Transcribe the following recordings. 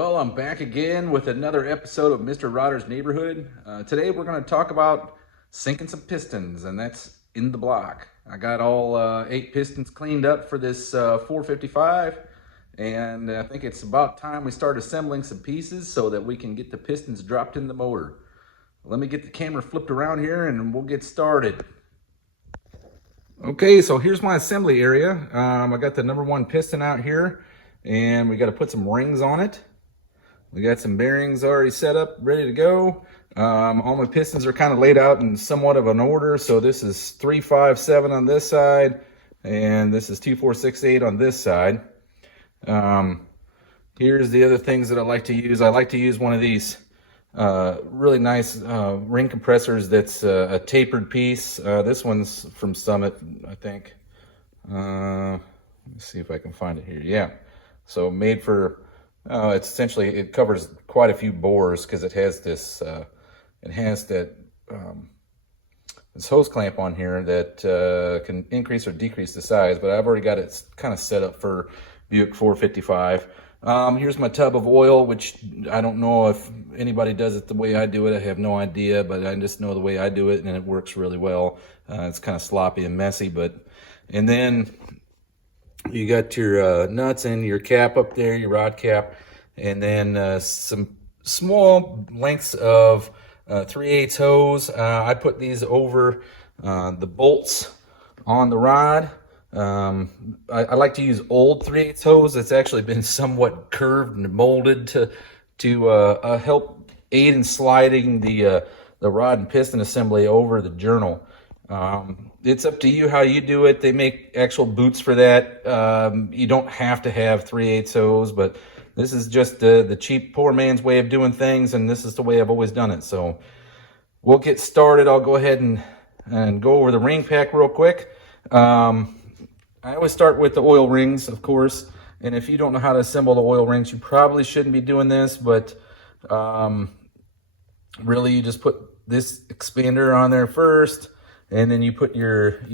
Well, I'm back again with another episode of Mr. Rodder's Neighborhood. Today we're going to talk about sinking some pistons, and that's in the block. I got all 8 pistons cleaned up for this 455, and I think it's about time we start assembling some pieces so that we can get the pistons dropped in the motor. Let me get the camera flipped around here and we'll get started. Okay, so here's my assembly area. I got the number 1 piston out here, and we got to put some rings on it. We got some bearings already set up, ready to go. All my pistons are kind of laid out in somewhat of an order. So this is 357 on this side, and this is 2468 on this side. Here's the other things that I like to use. I like to use one of these really nice ring compressors that's a tapered piece. This one's from Summit, I think. Let's see if I can find it here. Yeah, so made for it's essentially, it covers quite a few bores because it has this this hose clamp on here that can increase or decrease the size, but I've already got it kind of set up for Buick 455. Here's my tub of oil, which I don't know if anybody does it the way I do it. I have no idea, but I just know the way I do it, and it works really well. It's kind of sloppy and messy, and then you got your nuts and your cap up there, your rod cap, and then some small lengths of 3/8 hose. I put these over the bolts on the rod. I like to use old 3/8 hose that's actually been somewhat curved and molded to help aid in sliding the rod and piston assembly over the journal. It's up to you how you do it. They make actual boots for that. You don't have to have 3/8 hose, but this is just the cheap poor man's way of doing things, and this is the way I've always done it. So we'll get started. I'll go ahead and go over the ring pack real quick. I always start with the oil rings, of course, and if you don't know how to assemble the oil rings, you probably shouldn't be doing this, but really you just put this expander on there first, and then you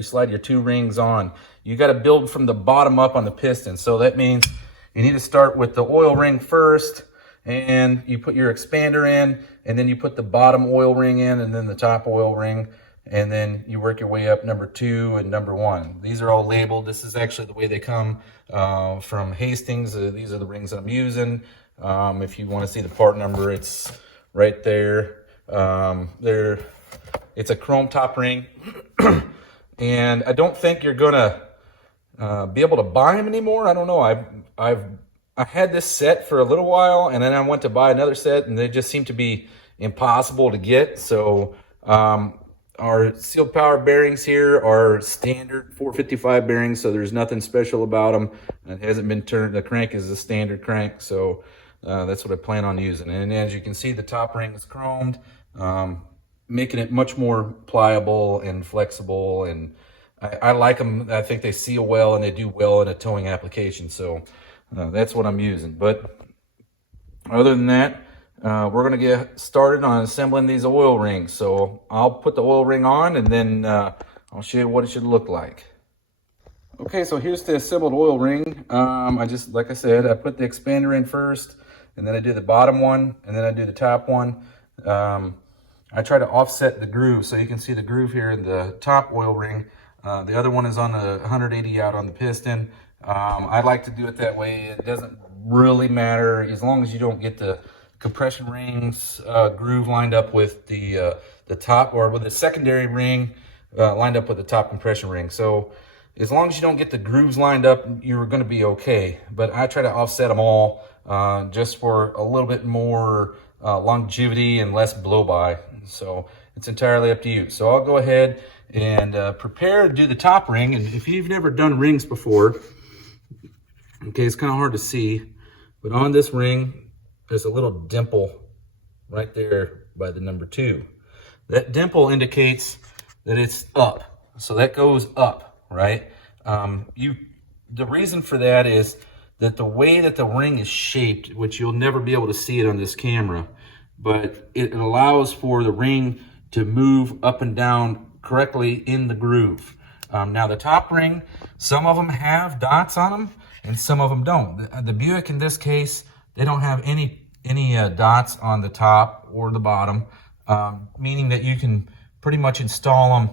slide your 2 rings on. You got to build from the bottom up on the piston. So that means you need to start with the oil ring first, and you put your expander in, and then you put the bottom oil ring in, and then the top oil ring, and then you work your way up number 2 and number 1. These are all labeled. This is actually the way they come from Hastings. These are the rings that I'm using. If you want to see the part number, it's right there. It's a chrome top ring, and I don't think you're gonna be able to buy them anymore. I don't know. I had this set for a little while, and then I went to buy another set, and they just seem to be impossible to get. So our sealed power bearings here are standard 455 bearings, so there's nothing special about them. It hasn't been turned. The crank is a standard crank, so that's what I plan on using. And as you can see, the top ring is chromed, making it much more pliable and flexible, and I like them. I think they seal well and they do well in a towing application, so that's what I'm using. But other than that, we're going to get started on assembling these oil rings. So I'll put the oil ring on, and then I'll show you what it should look like. Okay, so here's the assembled oil ring. Like I said, I put the expander in first, and then I do the bottom one, and then I do the top one. I try to offset the groove, so you can see the groove here in the top oil ring. The other one is on the 180 out on the piston. I like to do it that way. It doesn't really matter as long as you don't get the compression rings groove lined up with the top, or with the secondary ring lined up with the top compression ring. So as long as you don't get the grooves lined up, you're going to be okay. But I try to offset them all just for a little bit more longevity and less blow by. So it's entirely up to you. So I'll go ahead and prepare to do the top ring. And if you've never done rings before, okay, it's kind of hard to see, but on this ring, there's a little dimple right there by the number 2. That dimple indicates that it's up. So that goes up, right? The reason for that is that the way that the ring is shaped, which you'll never be able to see it on this camera, but it allows for the ring to move up and down correctly in the groove. Now the top ring, some of them have dots on them and some of them don't. The Buick in this case they don't have any dots on the top or the bottom, meaning that you can pretty much install them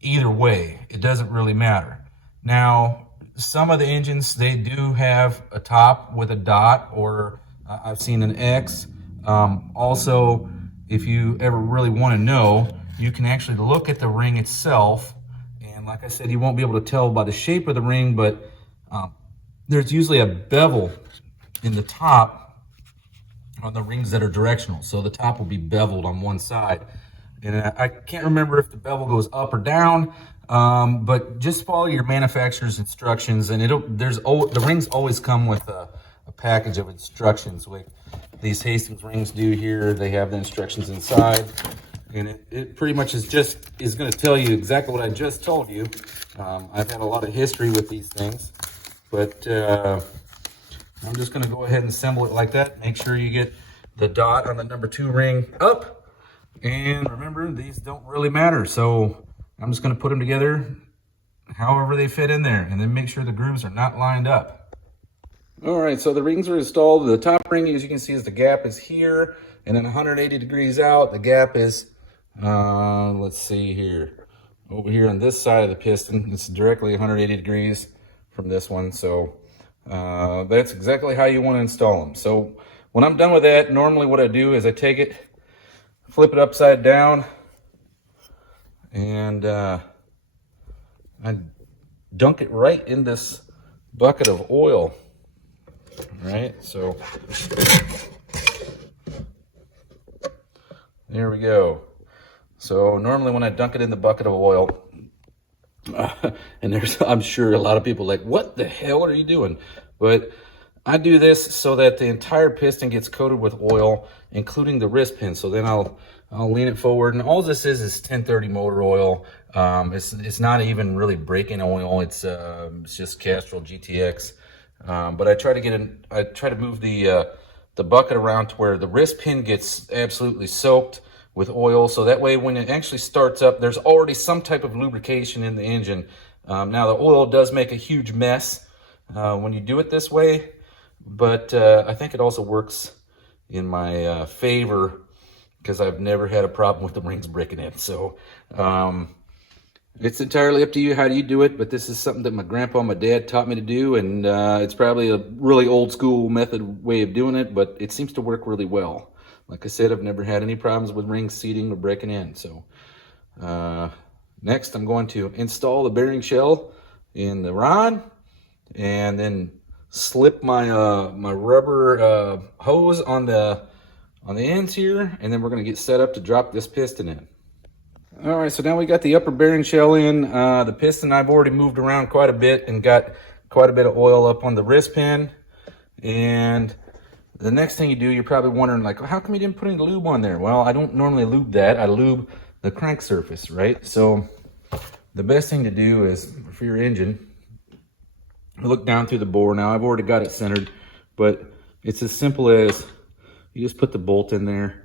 either way. It doesn't really matter. Now, some of the engines, they do have a top with a dot, or I've seen an X. Also, if you ever really want to know, you can actually look at the ring itself. And like I said, you won't be able to tell by the shape of the ring, but there's usually a bevel in the top on the rings that are directional. So the top will be beveled on one side. And I can't remember if the bevel goes up or down, but just follow your manufacturer's instructions, and the rings always come with a package of instructions. Like these Hastings rings do here, they have the instructions inside, and it pretty much is going to tell you exactly what I just told you. I've had a lot of history with these things, but I'm just going to go ahead and assemble it like that. Make sure you get the dot on the number 2 ring up. And remember, these don't really matter. So I'm just going to put them together however they fit in there, and then make sure the grooves are not lined up. All right, so the rings are installed. The top ring, as you can see, is the gap is here, and then 180 degrees out, the gap is, let's see here, over here on this side of the piston. It's directly 180 degrees from this one. So that's exactly how you want to install them. So when I'm done with that, normally what I do is I take it, flip it upside down, and I dunk it right in this bucket of oil. All right, so there we go. So normally when I dunk it in the bucket of oil, and I'm sure a lot of people are like, what the hell are you doing? But I do this so that the entire piston gets coated with oil, including the wrist pin. So then I'll lean it forward, and all this is 1030 motor oil. It's not even really braking oil. It's just Castrol GTX. But I try to move the bucket around to where the wrist pin gets absolutely soaked with oil, so that way when it actually starts up, there's already some type of lubrication in the engine. Now the oil does make a huge mess when you do it this way, but I think it also works in my favor, because I've never had a problem with the rings breaking in. So it's entirely up to you how do you do it, but this is something that my grandpa and my dad taught me to do, and it's probably a really old school method way of doing it, but it seems to work really well. Like I said, I've never had any problems with rings seating or breaking in. So next I'm going to install the bearing shell in the rod, and then slip my my rubber hose on the ends here, and then we're going to get set up to drop this piston in. All right, so now we got the upper bearing shell in. The piston I've already moved around quite a bit and got quite a bit of oil up on the wrist pin. And the next thing you do, you're probably wondering, like, how come you didn't put any lube on there? Well, I don't normally lube that. I lube the crank surface, right? So the best thing to do is, for your engine, look down through the bore. Now I've already got it centered, but it's as simple as you just put the bolt in there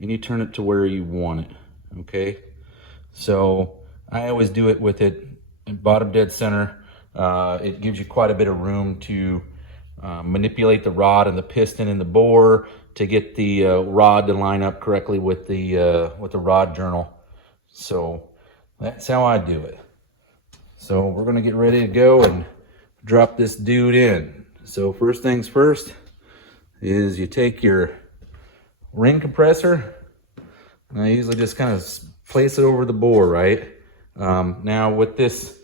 and you turn it to where you want it, okay? So I always do it with it at bottom dead center. It gives you quite a bit of room to manipulate the rod and the piston and the bore to get the rod to line up correctly with the rod journal. So that's how I do it. So we're gonna get ready to go and drop this dude in. So first things first is you take your ring compressor, and I usually just kind of place it over the bore, right? Now with this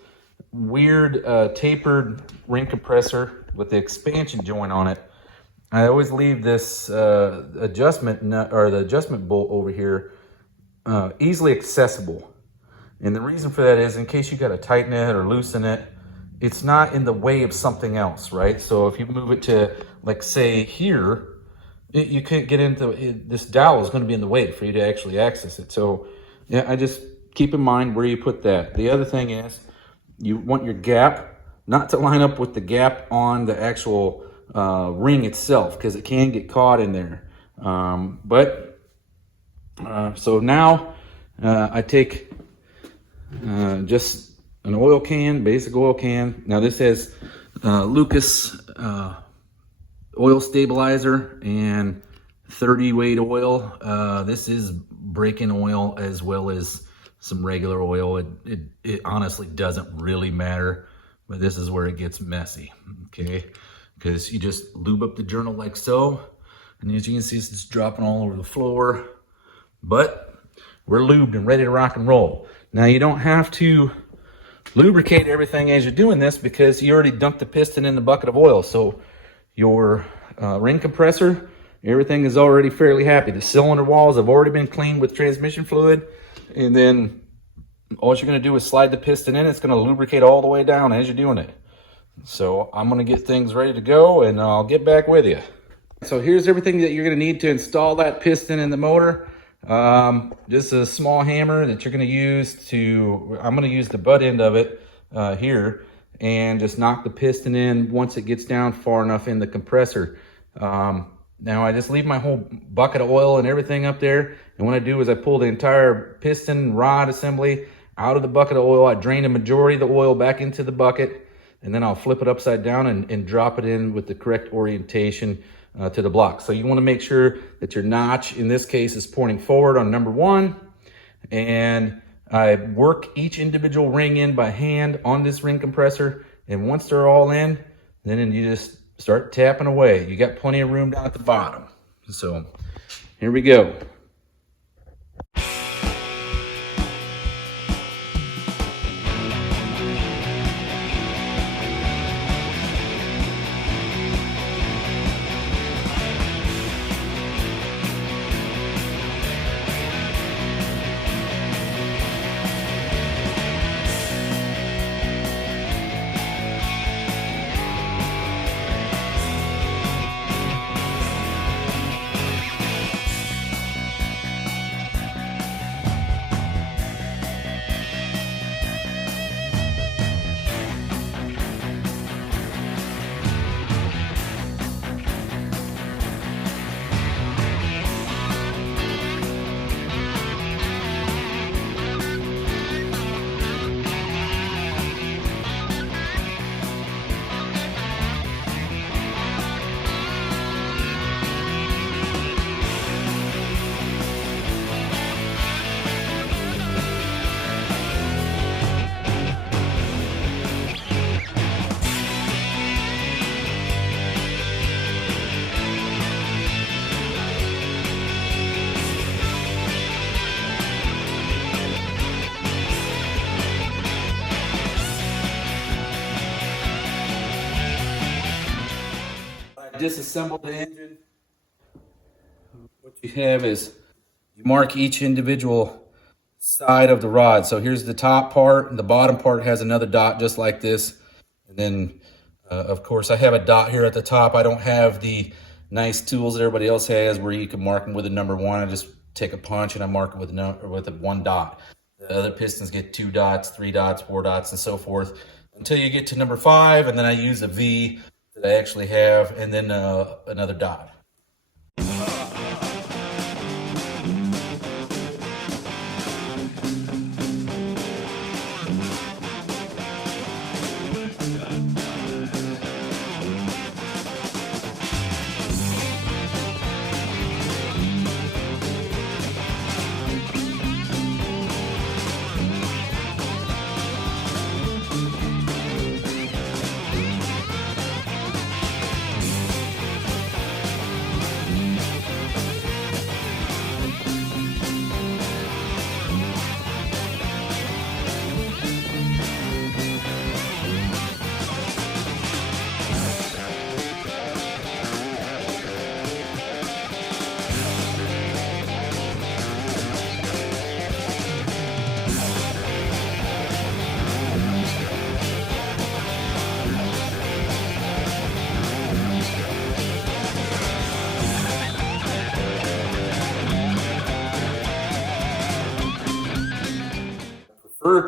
weird tapered ring compressor with the expansion joint on it, I always leave this adjustment nut, or the adjustment bolt over here, easily accessible. And the reason for that is in case you got to tighten it or loosen it, it's not in the way of something else, right? So if you move it to, like, say here, you can't get into it. This dowel is going to be in the way for you to actually access it. So yeah, I just keep in mind where you put that. The other thing is you want your gap not to line up with the gap on the actual ring itself, because it can get caught in there. So now I take just an oil can, basic oil can. Now this has Lucas oil stabilizer and 30 weight oil. This is break-in oil as well as some regular oil. It honestly doesn't really matter, but this is where it gets messy, okay? Because you just lube up the journal like so, and as you can see, it's just dropping all over the floor. But we're lubed and ready to rock and roll. Now, you don't have to lubricate everything as you're doing this because you already dumped the piston in the bucket of oil. So your ring compressor, everything is already fairly happy. The cylinder walls have already been cleaned with transmission fluid, and then all you're going to do is slide the piston in. It's going to lubricate all the way down as you're doing it. So I'm going to get things ready to go, and I'll get back with you. So here's everything that you're going to need to install that piston in the motor. Just a small hammer that you're going to use to, I'm going to use the butt end of it here, and just knock the piston in once it gets down far enough in the compressor. Now I just leave my whole bucket of oil and everything up there, and what I do is I pull the entire piston rod assembly out of the bucket of oil. I drain the majority of the oil back into the bucket, and then I'll flip it upside down and drop it in with the correct orientation to the block. So you want to make sure that your notch, in this case, is pointing forward on number 1, and I work each individual ring in by hand on this ring compressor, and once they're all in, then you just start tapping away. You got plenty of room down at the bottom. So here we go. Disassemble the engine. What you have is you mark each individual side of the rod. So here's the top part, and the bottom part has another dot just like this. And then, of course, I have a dot here at the top. I don't have the nice tools that everybody else has where you can mark them with a number 1. I just take a punch and I mark it with a 1 dot. The other pistons get 2 dots, 3 dots, 4 dots, and so forth until you get to number 5, and then I use a V that I actually have, and then another dot.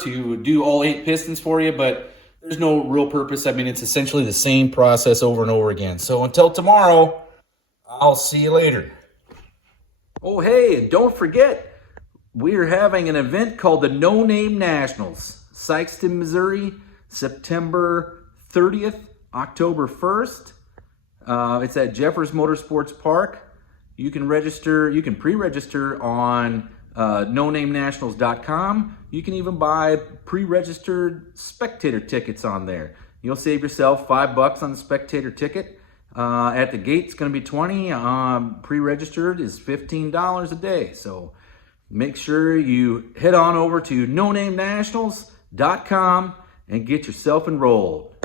To do all 8 pistons for you, but there's no real purpose. I mean, it's essentially the same process over and over again. So until tomorrow, I'll see you later. Oh, hey, and don't forget, we're having an event called the Noname Nationals, Sykeston, Missouri, September 30th, October 1st. It's at Jeffers Motorsports Park. You can pre-register on NoNameNationals.com. You can even buy pre-registered spectator tickets on there. You'll save yourself $5 on the spectator ticket. At the gate, it's going to be $20. Pre-registered is $15 a day. So make sure you head on over to NoNameNationals.com and get yourself enrolled.